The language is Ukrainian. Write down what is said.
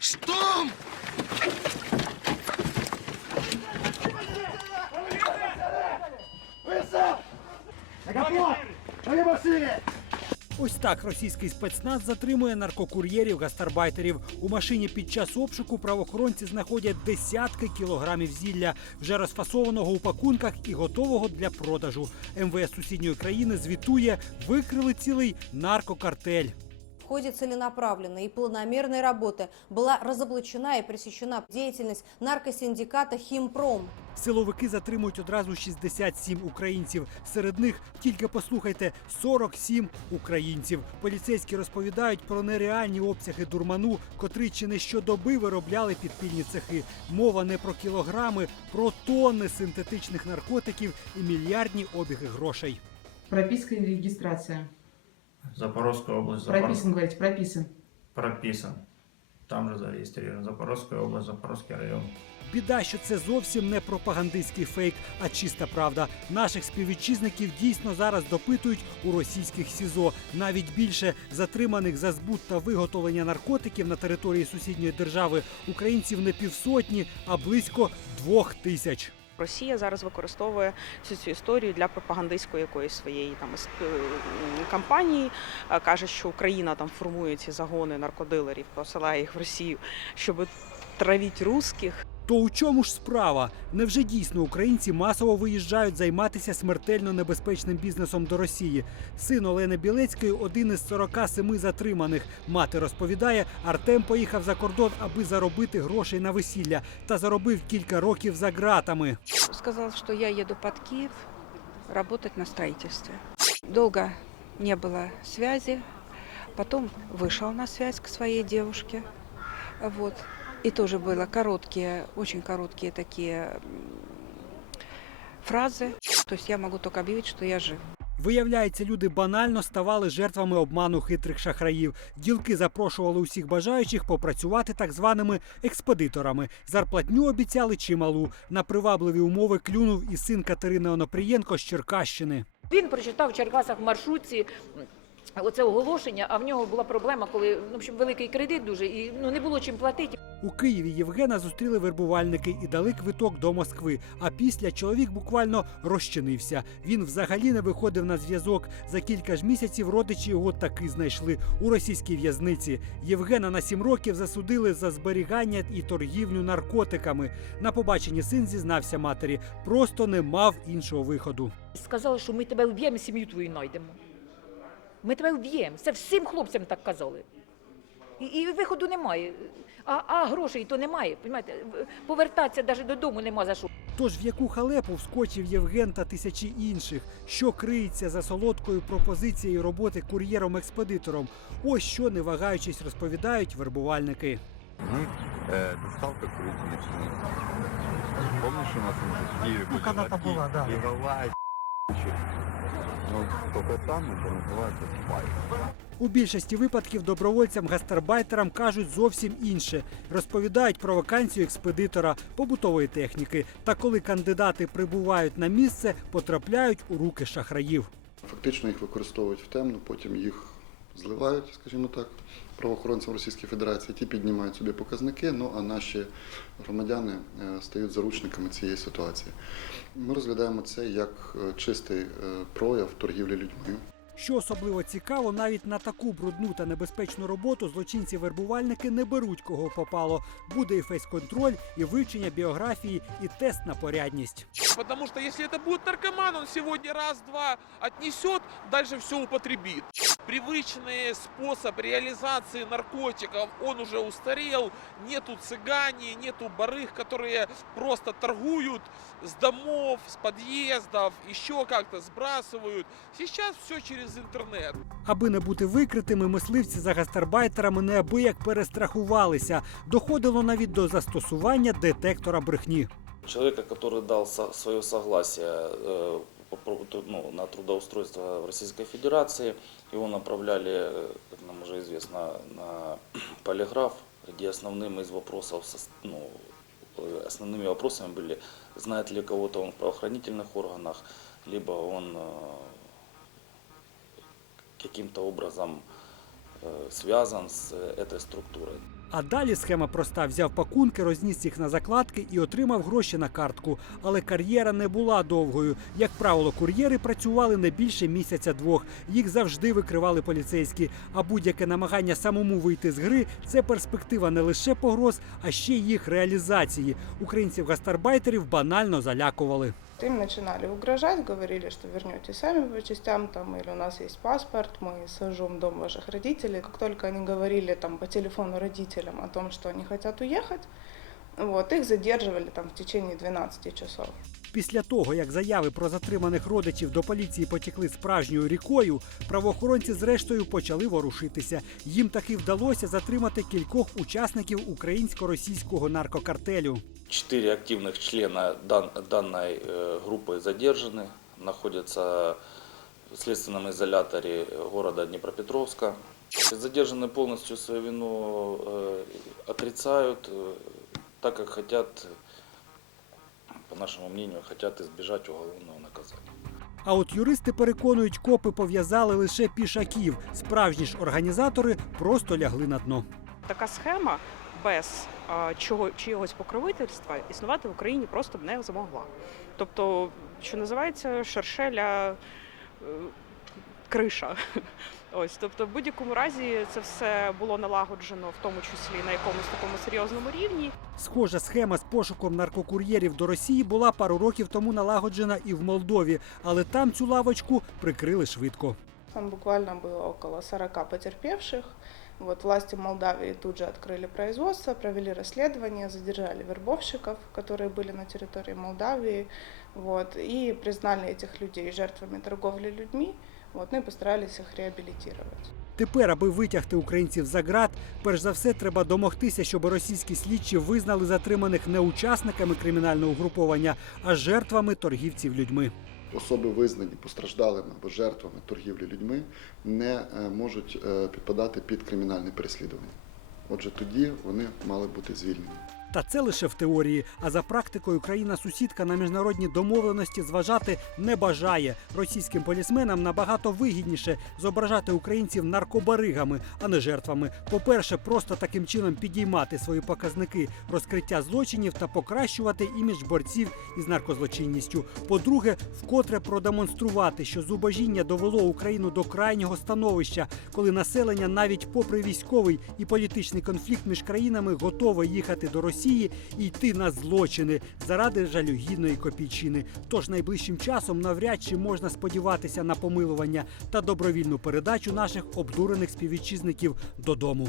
Штурм! Ось так російський спецназ затримує наркокур'єрів гастарбайтерів. У машині під час обшуку правоохоронці знаходять десятки кілограмів зілля, вже розфасованого у пакунках і готового для продажу. МВС сусідньої країни звітує, викрили цілий наркокартель. Ходе целенаправленной и планомерной работы была разоблачена и пресечена деятельность наркосиндиката «Химпром». Силовики затримують одразу 67 українців. Серед них тільки послухайте 47 українців. Поліцейські розповідають про нереальні обсяги дурману, котрий чи не щодоби виробляли підпільні цехи. Мова не про кілограми, про тонни синтетичних наркотиків і мільярдні обіги грошей. Прописка или регистрация? Запорожская область, Запор- Прописан, говорите, прописан. прописан. Там же зарегистрирован. Запорожская область, Запорожский район. Біда, що це зовсім не пропагандистський фейк, а чиста правда. Наших співвітчизників дійсно зараз допитують у російських СІЗО. Навіть більше затриманих за збут та виготовлення наркотиків на території сусідньої держави українців не півсотні, а близько двох тисяч. Росія зараз використовує всю цю історію для пропагандистської якоїсь своєї там е, кампанії. Е, Каже, що Україна там формує ці загони наркодилерів, посилає їх в Росію, щоб травіть русських. То у чому ж справа? Невже дійсно українці масово виїжджають займатися смертельно небезпечним бізнесом до Росії? Син Олени Білецької один із 47 затриманих. Мати розповідає, Артем поїхав за кордон, аби заробити грошей на весілля, та заробив кілька років за ґратами. сказал, что я еду под Киев работать на строительстве. Долго не было связи, потом вышел на связь к своей девушке. Вот. И тоже было короткие, очень короткие такие м, фразы. То есть я могу только объявить, что я жив. Виявляється, люди банально ставали жертвами обману хитрих шахраїв. Ділки запрошували усіх бажаючих попрацювати так званими експедиторами. Зарплатню обіцяли чималу. На привабливі умови клюнув і син Катерини Онопрієнко з Черкащини. Він прочитав в Черкасах в маршрутці. Оце оголошення, а в нього була проблема, коли ну, в общем, великий кредит дуже і ну не було чим платити. У Києві Євгена зустріли вербувальники і дали квиток до Москви. А після чоловік буквально розчинився. Він взагалі не виходив на зв'язок. За кілька ж місяців родичі його таки знайшли у російській в'язниці. Євгена на сім років засудили за зберігання і торгівлю наркотиками. На побаченні син зізнався матері, просто не мав іншого виходу. Сказали, що ми тебе вб'ємо, сім'ю твою знайдемо. Ми тебе вб'ємо. Це всім хлопцям так казали. І, і виходу немає. А, а грошей то немає. Понімаєте? В- Повертатися навіть додому нема за що. Тож в яку халепу вскочив Євген та тисячі інших, що криється за солодкою пропозицією роботи кур'єром-експедитором. Ось що, не вагаючись, розповідають вербувальники. Мы э, доставка курительных членов. Помнишь, у нас в Киеве Ну, были когда-то лотки, была, да. Беговая, Ну, там. У більшості випадків добровольцям-гастарбайтерам кажуть зовсім інше. Розповідають про вакансію експедитора побутової техніки. Та коли кандидати прибувають на місце, потрапляють у руки шахраїв. Фактично їх використовують в темну, потім їх зливають, скажімо так, правоохоронцям Російської Федерації. Ті піднімають собі показники, ну а наші громадяни е, стають заручниками цієї ситуації. Ми розглядаємо це як е, чистий е, прояв торгівлі людьми. Що особливо цікаво, навіть на таку брудну та небезпечну роботу злочинці-вербувальники не беруть кого попало. Буде і фейс-контроль, і вивчення біографії, і тест на порядність. Потому что если это будет наркоман, он сегодня раз-два отнесет, дальше все употребит. Привычный способ реализации наркотиков, он уже устарел. Нету цыгане, нету барыг, которые просто торгуют с домов, с подъездов, еще как-то сбрасывают. Сейчас все через интернет. Аби не бути викритими, мисливці за гастарбайтерами неабияк перестрахувалися. Доходило навіть до застосування детектора брехні. Человека, который дал со- свое согласие э, по поводу, ну, на трудоустройство в Российской Федерации, его направляли, э, как нам уже известно, на полиграф, где основным из вопросов, сос- ну, э, основными вопросами были, знает ли кого-то он в правоохранительных органах, либо он э, каким-то образом э, связан с э, этой структурой. А далі схема проста: взяв пакунки, розніс їх на закладки і отримав гроші на картку. Але кар'єра не була довгою. Як правило, кур'єри працювали не більше місяця-двох. Їх завжди викривали поліцейські. А будь-яке намагання самому вийти з гри це перспектива не лише погроз, а ще й їх реалізації. Українців гастарбайтерів банально залякували. Им начинали угрожать, говорили, что вернете сами по частям, там, или у нас есть паспорт, мы сожжем дом ваших родителей. Как только они говорили там, по телефону родителям о том, что они хотят уехать, вот, их задерживали там, в течение 12 часов. Після того, як заяви про затриманих родичів до поліції потекли справжньою рікою, правоохоронці зрештою почали ворушитися. Їм таки вдалося затримати кількох учасників українсько-російського наркокартелю. Четыре активных члена дан- данной э, группы задержаны, находятся в следственном изоляторе города Днепропетровска. Задержанные полностью свою вину э, отрицают, э, так как хотят, по нашему мнению, хотят избежать уголовного наказания. А от юристи переконують, копи пов'язали лише пішаків. Справжні ж організатори просто лягли на дно. Така схема без а, чого чогось покровительства існувати в Україні просто б не змогла. Тобто, що називається шершеля е, криша. Ось, тобто, в будь-якому разі це все було налагоджено, в тому числі на якомусь такому серйозному рівні. Схожа схема з пошуком наркокур'єрів до Росії була пару років тому налагоджена і в Молдові, але там цю лавочку прикрили швидко. Там буквально было около 40 потерпевших. Вот, власти Молдавии тут же открыли производство, провели расследование, задержали вербовщиков, которые были на территории Молдавии, вот, и признали этих людей жертвами торговли людьми, вот, ну и постарались их реабилитировать. Тепер, аби витягти українців за ґрат, перш за все треба домогтися, щоб російські слідчі визнали затриманих не учасниками кримінального угруповання, а жертвами торгівців людьми. Особи, визнані постраждалими або жертвами торгівлі людьми, не е, можуть е, підпадати під кримінальне переслідування. Отже, тоді вони мали бути звільнені. Та це лише в теорії. А за практикою країна-сусідка на міжнародні домовленості зважати не бажає. Російським полісменам набагато вигідніше зображати українців наркобаригами, а не жертвами. По-перше, просто таким чином підіймати свої показники розкриття злочинів та покращувати імідж борців із наркозлочинністю. По-друге, вкотре продемонструвати, що зубожіння довело Україну до крайнього становища, коли населення, навіть попри військовий і політичний конфлікт між країнами, готове їхати до Росії і йти на злочини заради жалюгідної копійчини. Тож найближчим часом навряд чи можна сподіватися на помилування та добровільну передачу наших обдурених співвітчизників додому.